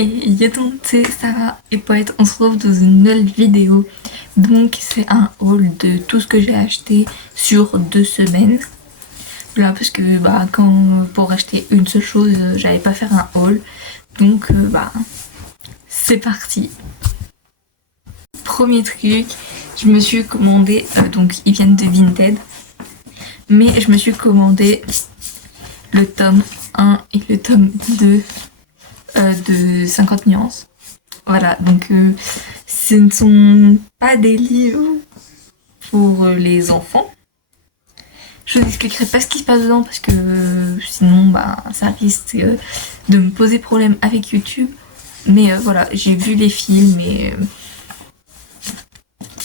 Et donc c'est Sarah et Poète, on se retrouve dans une nouvelle vidéo. Donc c'est un haul de tout ce que j'ai acheté sur 2 semaines. Voilà, parce que quand pour acheter une seule chose, j'allais pas faire un haul. Donc c'est parti. Premier truc, je me suis commandé, donc ils viennent de Vinted, mais je me suis commandé le tome 1 et le tome 2 de 50 nuances. Voilà, donc ce ne sont pas des livres pour les enfants. Je n'expliquerai pas ce qui se passe dedans parce que sinon ça risque de me poser problème avec YouTube. Mais voilà, j'ai vu les films et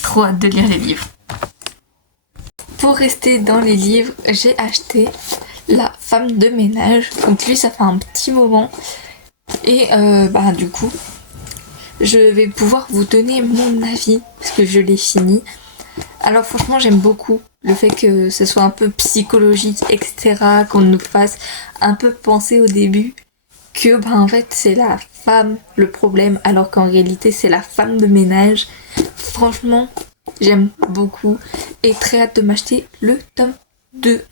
trop hâte de lire les livres. Pour rester dans les livres, j'ai acheté La femme de ménage. Donc lui, ça fait un petit moment. Et du coup, je vais pouvoir vous donner mon avis parce que je l'ai fini. Alors franchement, j'aime beaucoup le fait que ce soit un peu psychologique, etc. Qu'on nous fasse un peu penser au début que en fait c'est la femme le problème alors qu'en réalité c'est la femme de ménage. Franchement, j'aime beaucoup et très hâte de m'acheter le tome 2.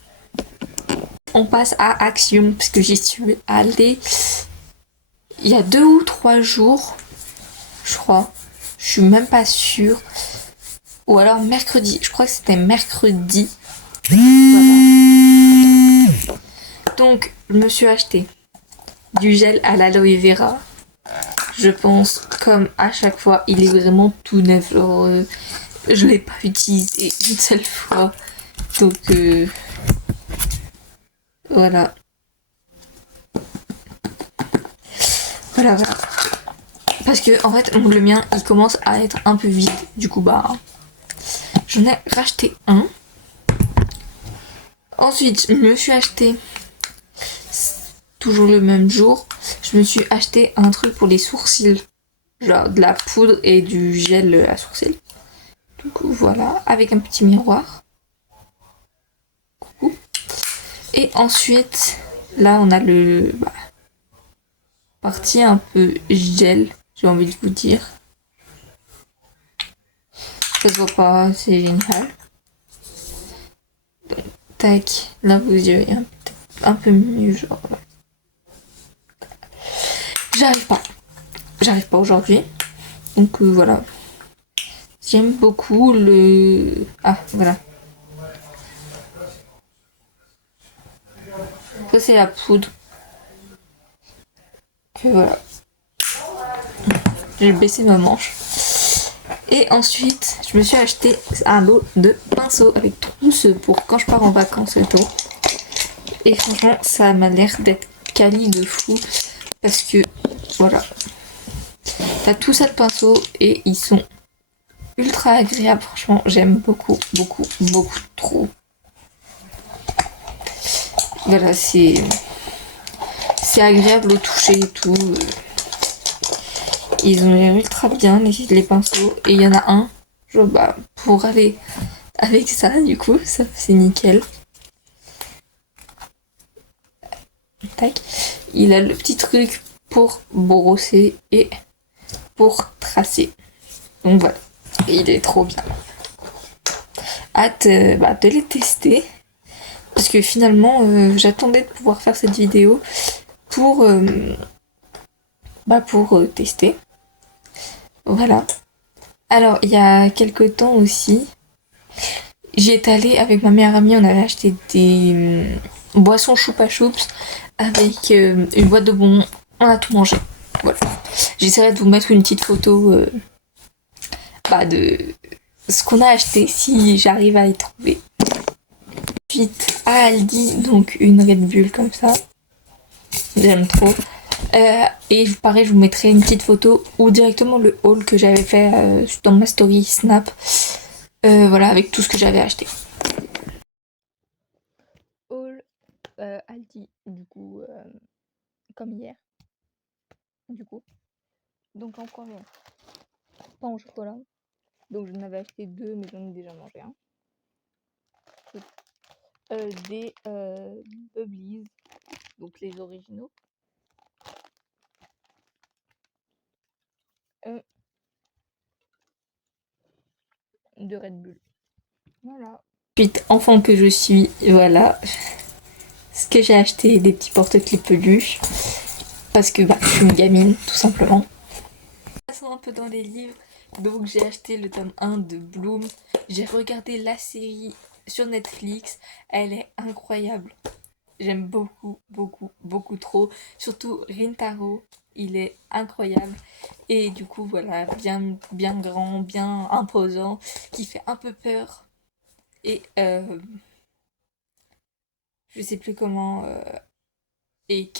On passe à Action parce que j'y suis allée il y a 2 ou 3 jours, je crois. Je suis même pas sûre. Ou alors mercredi, je crois que c'était mercredi. Voilà. Donc, je me suis acheté du gel à l'aloe vera. Je pense, comme à chaque fois, il est vraiment tout neuf. Genre, je l'ai pas utilisé une seule fois. Donc, voilà. Voilà. Parce que, en fait, le mien, il commence à être un peu vide. Du coup, j'en ai racheté un. Ensuite, je me suis acheté, toujours le même jour, je me suis acheté un truc pour les sourcils. Genre de la poudre et du gel à sourcils. Du coup, voilà, avec un petit miroir. Coucou. Et ensuite, là, on a le partie un peu gel, j'ai envie de vous dire. Ça se voit pas, c'est génial. Donc, tac, là, vous y un peu mieux, genre. J'arrive pas aujourd'hui. Donc voilà. J'aime beaucoup le... Ah, voilà. Ça, c'est la poudre. Que voilà. J'ai baissé ma manche. Et ensuite, je me suis acheté un lot de pinceaux avec tous pour quand je pars en vacances et tout. Et franchement, ça m'a l'air d'être quali de fou. Parce que, voilà. T'as tout ça de pinceaux et ils sont ultra agréables. Franchement, j'aime beaucoup, beaucoup, beaucoup trop. Voilà, c'est agréable au toucher et tout. Ils ont l'air ultra bien, les pinceaux. Et il y en a un, genre, pour aller avec ça, du coup, ça c'est nickel. Tac. Il a le petit truc pour brosser et pour tracer. Donc voilà. Et il est trop bien. Hâte de les tester. Parce que finalement, j'attendais de pouvoir faire cette vidéo pour, tester. Voilà. Alors, il y a quelques temps aussi, j'y étais allée avec ma meilleure amie, on avait acheté des boissons choupa choups avec une boîte de bonbons. On a tout mangé. Voilà. J'essaierai de vous mettre une petite photo de ce qu'on a acheté si j'arrive à y trouver. Ensuite, à Aldi, donc une Red Bull comme ça. J'aime trop. Et pareil, je vous mettrai une petite photo ou directement le haul que j'avais fait dans ma story Snap. Voilà, avec tout ce que j'avais acheté. Haul Aldi, du coup, comme hier. Du coup. Donc encore un pain au chocolat. Donc j'en avais acheté 2, mais j'en ai déjà mangé un. Des Bubblies, donc les originaux. de Red Bull. Voilà. Ensuite, enfant que je suis, voilà ce que j'ai acheté, des petits porte-clés peluches. Parce que je suis une gamine, tout simplement. Passons un peu dans les livres. Donc j'ai acheté le tome 1 de Bloom. J'ai regardé la série sur Netflix. Elle est incroyable. J'aime beaucoup, beaucoup, beaucoup trop. Surtout Rintaro. Il est incroyable. Et du coup, voilà, bien, bien grand, bien imposant, qui fait un peu peur. Et je sais plus comment. Et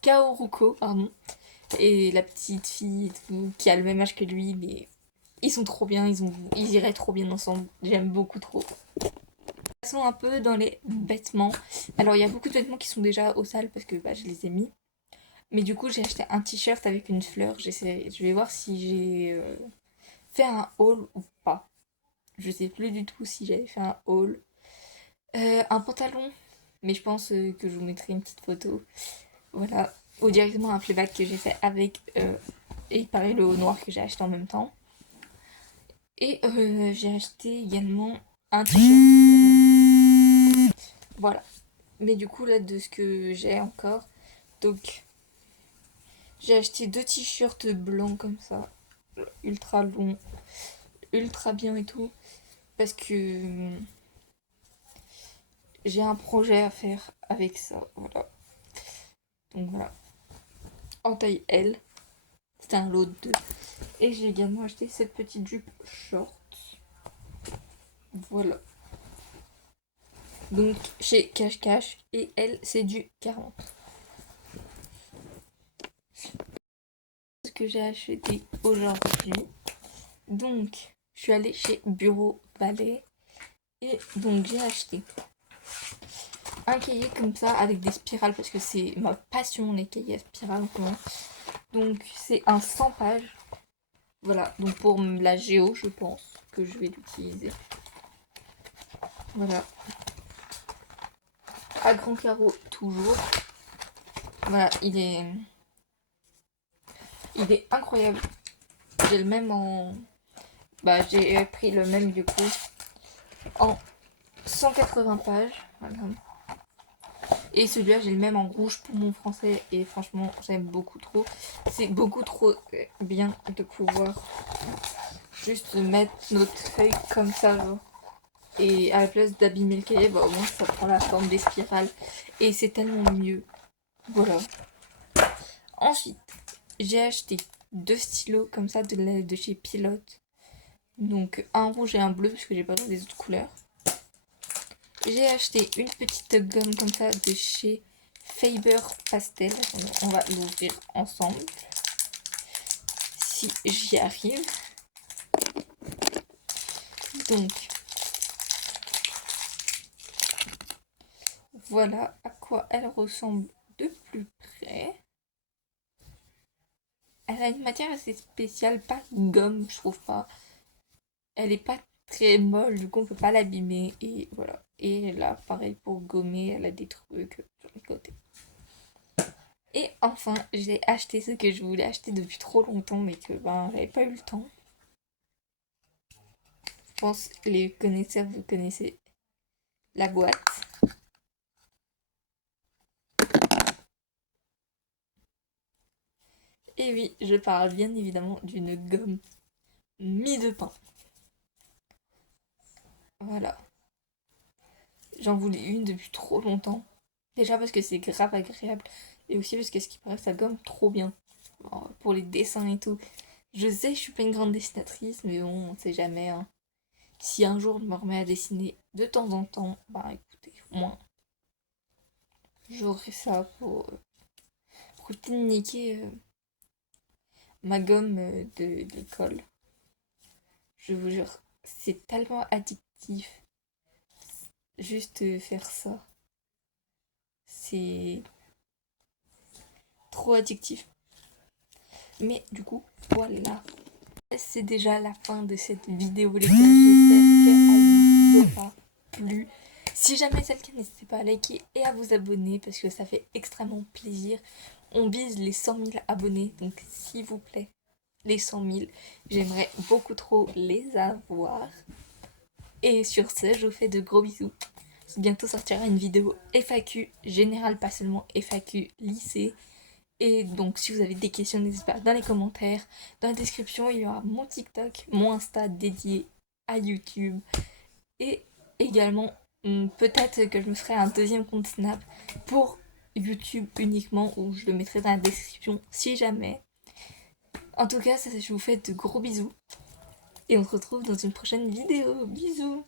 Kaoruko, pardon. Et la petite fille et tout, qui a le même âge que lui, mais ils sont trop bien, ils iraient trop bien ensemble. J'aime beaucoup trop. Passons un peu dans les vêtements. Alors il y a beaucoup de vêtements qui sont déjà au sale parce que je les ai mis. Mais du coup j'ai acheté un t-shirt avec une fleur. Je vais voir si j'ai fait un haul ou pas. Je sais plus du tout si j'avais fait un haul. Un pantalon, mais je pense que je vous mettrai une petite photo. Voilà. Ou directement un playback que j'ai fait avec et pareil le haut noir que j'ai acheté en même temps. Et j'ai acheté également un t-shirt. Voilà. Mais du coup là de ce que j'ai encore, donc j'ai acheté 2 t-shirts blancs comme ça, ultra longs, ultra bien et tout, parce que j'ai un projet à faire avec ça. Voilà. Donc voilà. En taille L. C'était un lot de 2. Et j'ai également acheté cette petite jupe short. Voilà. Donc chez Cash Cash. Et elle, c'est du 40. Ce que j'ai acheté aujourd'hui. Donc, je suis allée chez Bureau Valet. Et donc, j'ai acheté un cahier comme ça avec des spirales. Parce que c'est ma passion, les cahiers à spirales en ce moment. Donc, c'est un 100 pages. Voilà. Donc, pour la géo, je pense que je vais l'utiliser. Voilà. À grand carreau toujours. Voilà, il est incroyable. J'ai le même en... j'ai pris le même du coup en 180 pages. Voilà. Et celui-là, j'ai le même en rouge pour mon français. Et franchement, j'aime beaucoup trop. C'est beaucoup trop bien de pouvoir juste mettre notre feuille comme ça, genre. Et à la place d'abîmer le cahier, au moins ça prend la forme des spirales. Et c'est tellement mieux. Voilà. Ensuite, j'ai acheté 2 stylos comme ça de chez Pilote. Donc un rouge et un bleu parce que j'ai pas des autres couleurs. J'ai acheté une petite gomme comme ça de chez Faber Pastel. On va l'ouvrir ensemble. Si j'y arrive. Donc voilà à quoi elle ressemble de plus près. Elle a une matière assez spéciale, pas gomme, je trouve pas. Elle est pas très molle, du coup on peut pas l'abîmer. Et voilà. Et là, pareil pour gommer, elle a des trucs sur les côtés. Et enfin, j'ai acheté ce que je voulais acheter depuis trop longtemps, mais que j'avais pas eu le temps. Je pense que les connaisseurs, vous connaissez la boîte. Et oui, je parle bien évidemment d'une gomme mie de pain. Voilà. J'en voulais une depuis trop longtemps. Déjà parce que c'est grave agréable. Et aussi parce que ce qui paraît, ça gomme trop bien. Alors, pour les dessins et tout. Je sais que je suis pas une grande dessinatrice, mais bon, on sait jamais. Hein. Si un jour je me remets à dessiner de temps en temps, écoutez, au moins j'aurai ça pour niquer ma gomme de l'école. Je vous jure, c'est tellement addictif. Juste faire ça. C'est trop addictif. Mais du coup, voilà. C'est déjà la fin de cette vidéo, les gars. J'espère qu'elle vous aura plu. Si jamais c'est le cas, n'hésitez pas à liker et à vous abonner parce que ça fait extrêmement plaisir. on vise les 100 000 abonnés, donc s'il vous plaît, les 100 000, j'aimerais beaucoup trop les avoir. Et sur ce, je vous fais de gros bisous. Bientôt sortira une vidéo FAQ générale, pas seulement FAQ lycée. Et donc si vous avez des questions, n'hésitez pas dans les commentaires. Dans la description, il y aura mon TikTok, mon Insta dédié à YouTube. Et également, peut-être que je me ferai un deuxième compte Snap pour YouTube uniquement, où je le mettrai dans la description si jamais. En tout cas, je vous fais de gros bisous. Et on se retrouve dans une prochaine vidéo. Bisous!